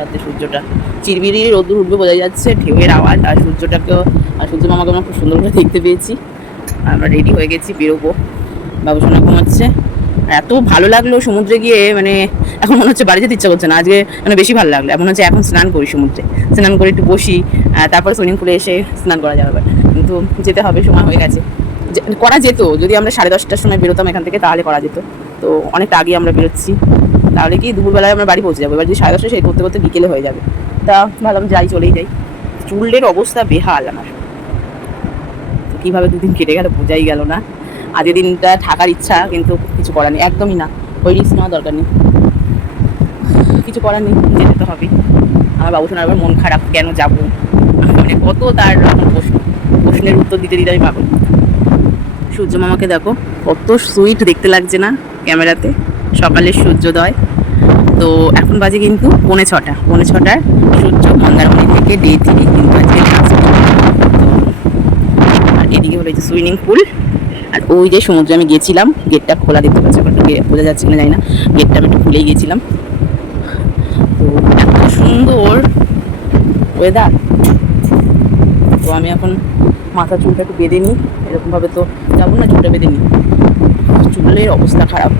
রাতে সূর্যটা চিরবিরি রোদ্দুর উঠবে বোঝা যাচ্ছে, ঢেউয়ের আওয়াজ আর সূর্যটাকেও, আর সূর্য মামাকে আমরা খুব সুন্দর করে দেখতে পেয়েছি। আমরা রেডি হয়ে গেছি, বেরোবো। বাবুসোনা ঘুমাচ্ছে। এত ভালো লাগলো সমুদ্রে গিয়ে, মানে এখন মনে হচ্ছে বাড়ি যেতে ইচ্ছা করছে না, আজকে মানে বেশি ভালো লাগলো। মনে হচ্ছে এখন স্নান করি সমুদ্রে, স্নান করে একটু বসি, তারপরে সুইমিং পুলে এসে স্নান করা যাবে, কিন্তু যেতে হবে, সময় হয়ে গেছে। করা যেত যদি আমরা 10:30টার সময় বেরোতাম এখান থেকে, তাহলে করা যেত। তো অনেকটা আগে আমরা বেরোচ্ছি, তাহলে কি দুপুরবেলায় আমরা বাড়ি পৌঁছে যাবো। এবার যদি 10:30 সেই করতে করতে বিকেলে হয়ে যাবে, তা ভাবলাম যাই, চলেই যাই। চুলের অবস্থা বেহাল আমার, কীভাবে দুদিন কেটে গেল বোঝাই গেল না। আজকের দিনটা থাকার ইচ্ছা, কিন্তু কিছু করার নেই, একদমই না। ওই রিস্ক নেওয়ার দরকার নেই, কিছু করার নেই, যেতে তো হবে। আমার বাবুসোনার আবার মন খারাপ, কেন যাবো, মানে কত তার প্রশ্নের উত্তর দিতে দিতে আমি পাবো। সূর্য মামাকে দেখো কত সুইট দেখতে লাগছে না ক্যামেরাতে, সকালের সূর্যোদয়। তো এখন বাজে কিন্তু 6:45, 6:45 সূর্য মন্দারমণি থেকে ডে 3 কিন্তু আজকে। আর এদিকে হলো যে সুইমিং পুল, আর ওই যে সমুদ্রে আমি গেছিলাম, গেটটা খোলা দেখতে পাচ্ছি, এখন বোঝা যাচ্ছে না জানি না, গেটটা আমি একটু খুলেই গেছিলাম। তো এত সুন্দর ওয়েদার। তো আমি এখন মাথা চুলটা একটু বেঁধে নিই, এরকমভাবে তো যাবো না, চুলটা বেঁধে নিই, চুলের অবস্থা খারাপ।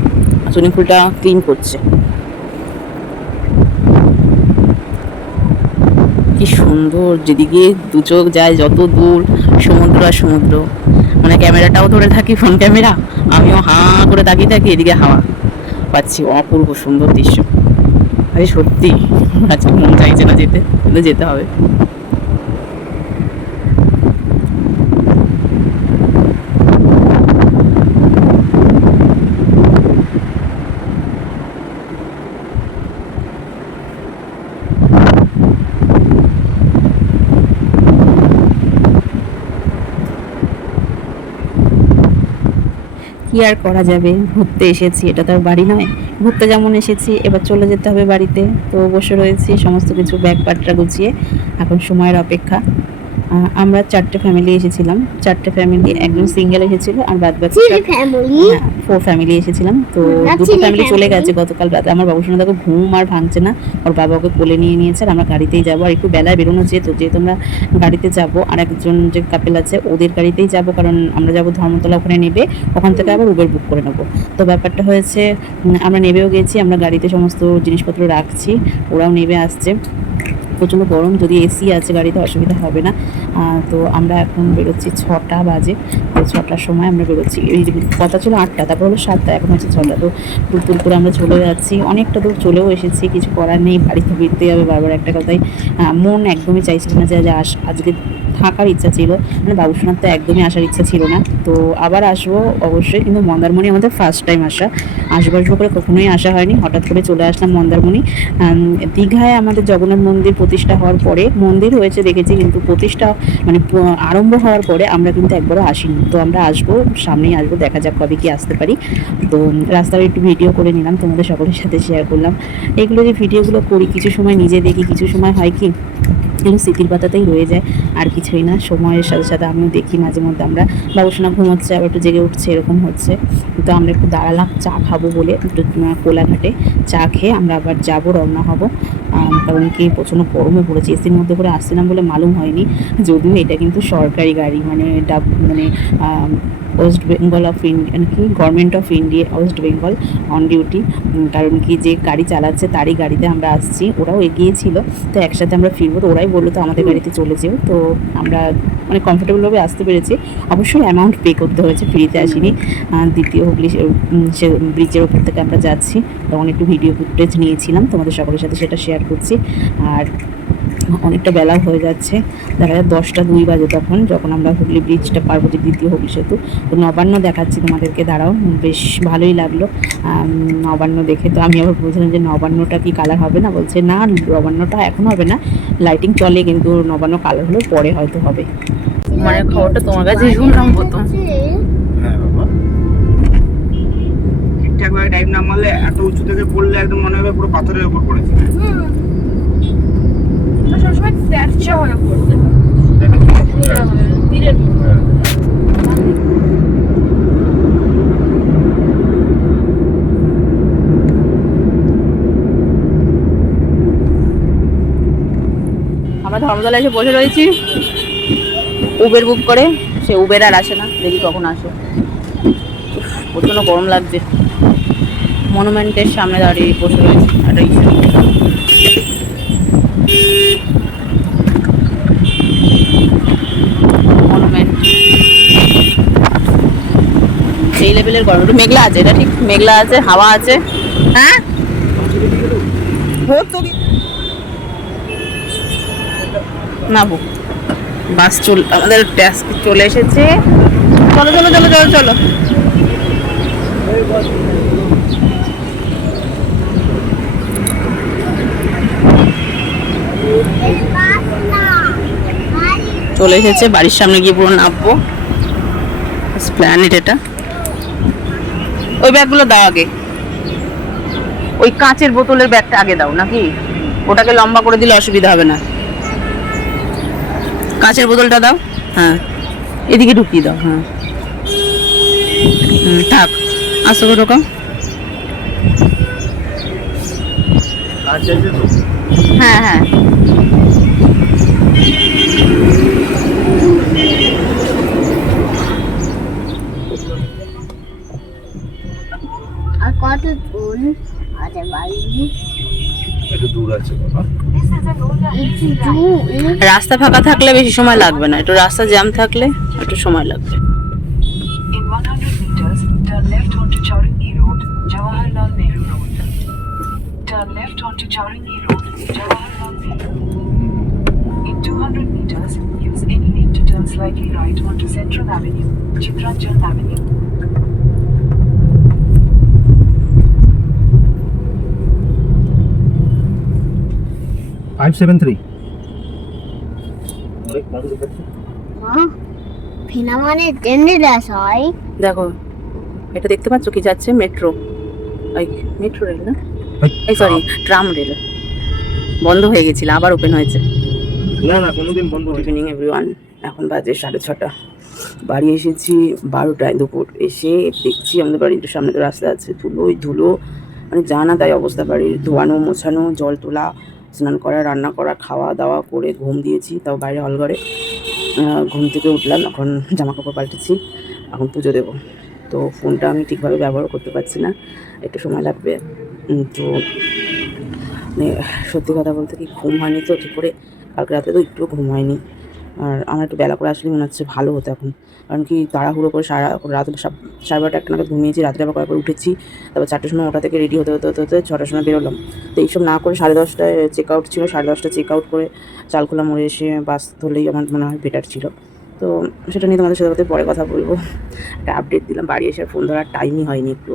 সুইমিং পুলটা ক্লিন করছে। কি সুন্দর, যেদিকে দু চোখ যায় যত দূর সমুদ্র আর সমুদ্র। মানে ক্যামেরাটাও ধরে থাকি, ফোন ক্যামেরা, আমিও হাঁ করে তাকিয়ে থাকি, এদিকে হাওয়া পাচ্ছি, অপূর্ব সুন্দর দৃশ্য। আরে সত্যি আজকে মন চাইছে না যেতে, কিন্তু যেতে হবে। কি আর করা যাবে, ঘুরতে এসেছি, এটা তো আর বাড়ি নয়। ঘুরতে যেমন এসেছি, এবার চলে যেতে হবে বাড়িতে। তো বসে রয়েছি সমস্ত কিছু ব্যাগ পাটরা গুছিয়ে, এখন সময়ের অপেক্ষা। আমরা 4টে ফ্যামিলি এসেছিলাম, 4টে ফ্যামিলি, একজন সিঙ্গেল এসেছিল, আর বাদ বাকি 4 ফ্যামিলি এসেছিলাম। তো 2টো ফ্যামিলি চলে গেছে গতকাল রাতে। আমার বাবুসোনা দেখো ঘুম আর ভাঙছে না, ওর বাবা ওকে কোলে নিয়ে নিয়েছে, আর আমরা গাড়িতেই যাবো। আর একটু বেলায় বেরোনো যেহেতু আমরা গাড়িতে যাব, আর একজন যে কাপেল আছে ওদের গাড়িতেই যাব, কারণ আমরা যাব ধর্মতলা, ওখানে নেবে, ওখান থেকে আবার উবের বুক করে নেবো। তো ব্যাপারটা হয়েছে, আমরা নেবেও গেছি, আমরা গাড়িতে সমস্ত জিনিসপত্র রাখছি, ওরাও নেবে আসছে। প্রচণ্ড গরম, যদি এসি আছে গাড়িতে অসুবিধা হবে না। তো আমরা এখন বেরোচ্ছি, 6টা বাজে। তো 6টার সময় আমরা বেরোচ্ছি, এই কথা ছিল 8টা, তারপর হলো 7টা, এখন হচ্ছে 6টা। তো টুর করে আমরা চলে যাচ্ছি, অনেকটা দূর চলেও এসেছি, কিছু করার নেই, বাড়িতে ফিরতেই হবে। বারবার একটা কথাই, মন একদমই চাইছিল না যে আজকে থাকার ইচ্ছা ছিল, মানে বাবুসোনার তো একদমই আসার ইচ্ছা ছিল না। তো আবার আসবো অবশ্যই, কিন্তু মন্দারমণি আমাদের ফার্স্ট টাইম আসবো করে কখনোই আসা হয়নি, হঠাৎ করে চলে আসলাম মন্দারমণি। দীঘায় আমাদের জগন্নাথ মন্দির প্রতিষ্ঠা হওয়ার পরে, মন্দির হয়েছে দেখেছি, কিন্তু প্রতিষ্ঠা মানে আরম্ভ হওয়ার পরে আমরা কিন্তু একবারও আসিনি। তো আমরা আসবো, সামনেই আসবো, দেখা যাক কবে কি আসতে পারি। তো রাস্তায় একটু ভিডিও করে নিলাম, তোমাদের সকলের সাথে শেয়ার করলাম। এগুলো যে ভিডিওগুলো করি, কিছু সময় নিজে দেখি, কিছু সময় হয় কি এগুলো স্মৃতির পাতাতেই রয়ে যায়, আর কিছুই না। সময়ের সাথে সাথে আমিও দেখি, মাঝে মধ্যে আমরা বাবুসোনা ঘুমোচ্ছে, আবার একটু জেগে উঠছে, এরকম হচ্ছে। তো আমরা একটু দাঁড়ালাম চা খাবো বলে, একটু কোলাঘাটে চা খেয়ে আমরা আবার যাবো, রওনা হব। কারণ কি প্রচণ্ড গরমও পড়েছে, এসির মধ্যে করে আসছিলাম বলে মালুম হয়নি, যদিও এটা কিন্তু সরকারি গাড়ি, মানে ওয়েস্ট বেঙ্গল অফ ইন্ডিয়া, কি government of India, West Bengal on duty. কারণ কি যে গাড়ি চালাচ্ছে তারই গাড়িতে আমরা আসছি, ওরাও এগিয়েছিল, তো একসাথে আমরা ফিরবো। তো ওরাই বললো তো আমাদের গাড়িতে চলে যেও। তো আমরা মানে কমফোর্টেবলভাবে আসতে পেরেছি। অবশ্যই অ্যামাউন্ট পে করতে হয়েছে, ফ্রিতে আসিনি। দ্বিতীয় হুগলি সে ব্রিজের ওপর থেকে আমরা যাচ্ছি, তখন একটু ভিডিও ফুটেজ নিয়েছিলাম, তোমাদের সকলের সাথে সেটা শেয়ার করছি। আর অনেকটা বেলা হয়ে যাচ্ছে, দেখা যায় 10টা 2 বাজে যখন আমরা হুগলি ব্রিজটা পার করছি, দ্বিতীয় হুগলি সেতু। তো নবান্ন দেখাচ্ছি তোমাদেরকে, দাঁড়াও, বেশ ভালোই লাগলো নবান্ন দেখে। তো আমি আবার বলছিলাম যে নবান্নটা কি কালার হবে না, বলছে না নবান্নটা এখন হবে না, লাইটিং চলে, কিন্তু নবান্ন কালার হলে পরে হয়তো হবে। মানে খবরটা তোমার কাছে শুনলাম প্রথম। হ্যাঁ বাবা, ঠিকঠাক ভাবে টাইম না মারলে এত উঁচু থেকে পড়লে একদম মনে হবে পুরো পাথরের উপর পড়েছে। সবসময় ফ্র্যাকচার হয়ে পড়তে ধর্মতলা এসে বসে রয়েছি, উবের বুক করে। সে উবের আর আসে না, দেখি কখন আসে। উফ, প্রচণ্ড গরম লাগছে। মনুমেন্টের সামনে দাঁড়িয়ে বসে রয়েছি একটা ইস্যু। মনুমেন্ট সেই লেভেলের গরম। একটু মেঘলা আছে, এটা ঠিক মেঘলা আছে, হাওয়া আছে। হ্যাঁ ভোর তো না ভোর বাস আমাদের চলে এসেছে। চলো চলো চলো চলো চলো। চলে এসেছে, বাড়ির সামনে গিয়ে পুরো নামবো। প্ল্যানেট এটা। ওই ব্যাগগুলো দাও আগে, ওই কাঁচের বোতলের ব্যাগটা আগে দাও নাকি, ওটাকে লম্বা করে দিলে অসুবিধা হবে না। কাঁচের বোতলটা দাও, হ্যাঁ এদিকে ঢুকিয়ে দাও। হ্যাঁ থাক, আসো ঢোকা। হ্যাঁ হ্যাঁ আর কত দূর আছে বাড়ি? একটু দূর আছে বাবা। একটু দূর। রাস্তা ফাঁকা থাকলে বেশি সময় লাগবে না, একটু রাস্তা জ্যাম থাকলে একটু সময় লাগবে। In 100 meters, turn left onto Chaurangi Road, Jawaharlal Nehru Road. Turn left onto Chaurangi Road, Jawaharlal Nehru. In 200 meters, use any lane to turn slightly right onto Central Avenue, Chitranjan Avenue. ফেনা মানে ট্রেনে race হয়। দেখো এটা দেখতে পাচ্ছ কি যাচ্ছে? মেট্রো, মেট্রো রেল না, এই সরি ট্রাম রেল। বন্ধ হয়ে গেছিল, আবার ওপেন হয়েছে। না না কোনোদিন বন্ধ গুড হয়নি। ইভিনিং এভরিওয়ান, এখন বাজে 6:30। বাড়ি এসেছি 12টায় দুপুর। এসে দেখছি আমাদের বাড়ির সামনে তো রাস্তা আছে, ধুলোই ধুলো, মানে জানা তাই অবস্থা। বাড়ির ধোয়ানো মোছানো, জল তোলা, স্নান করা, রান্না করা, খাওয়া দাওয়া করে ঘুম দিয়েছি, তাও বাইরে হলঘরে। ঘুম থেকে উঠলাম, এখন জামা কাপড় পাল্টেছি, এখন পুজো দেবো। তো ফোনটা আমি ঠিকভাবে ব্যবহার করতে পারছি না, একটু সময় লাগবে। তো মানে সত্যি কথা বলতে কি ঘুম হয়নি তো ঠিক করে, কালকে রাতে তো একটুও ঘুম হয়নি। আর আমার একটু বেলা করে আসলে মনে হচ্ছে ভালো হতো এখন, কারণ কি তাড়াহুড়ো করে রাত 12:30 একটা নাগাদ ঘুমিয়েছি, রাত্রে আবার কয়েকবার উঠেছি। তারপর 4টার সময় ওটা থেকে রেডি হতে হতে হতে হতে 6টার সময় বেরোলাম। তো এইসব না করে 10:30টায় চেক আউট ছিল, 10:30টায় চেক আউট করে চালখোলা মোড়ে এসে বাস ধরলেই আমার মনে হয় বেটার ছিল। তো সেটা নিয়ে তোমাদের সাথে পরে কথা বলবো। একটা আপডেট দিলাম, বাড়ি এসে ফোন ধরার টাইমই হয়নি একটু।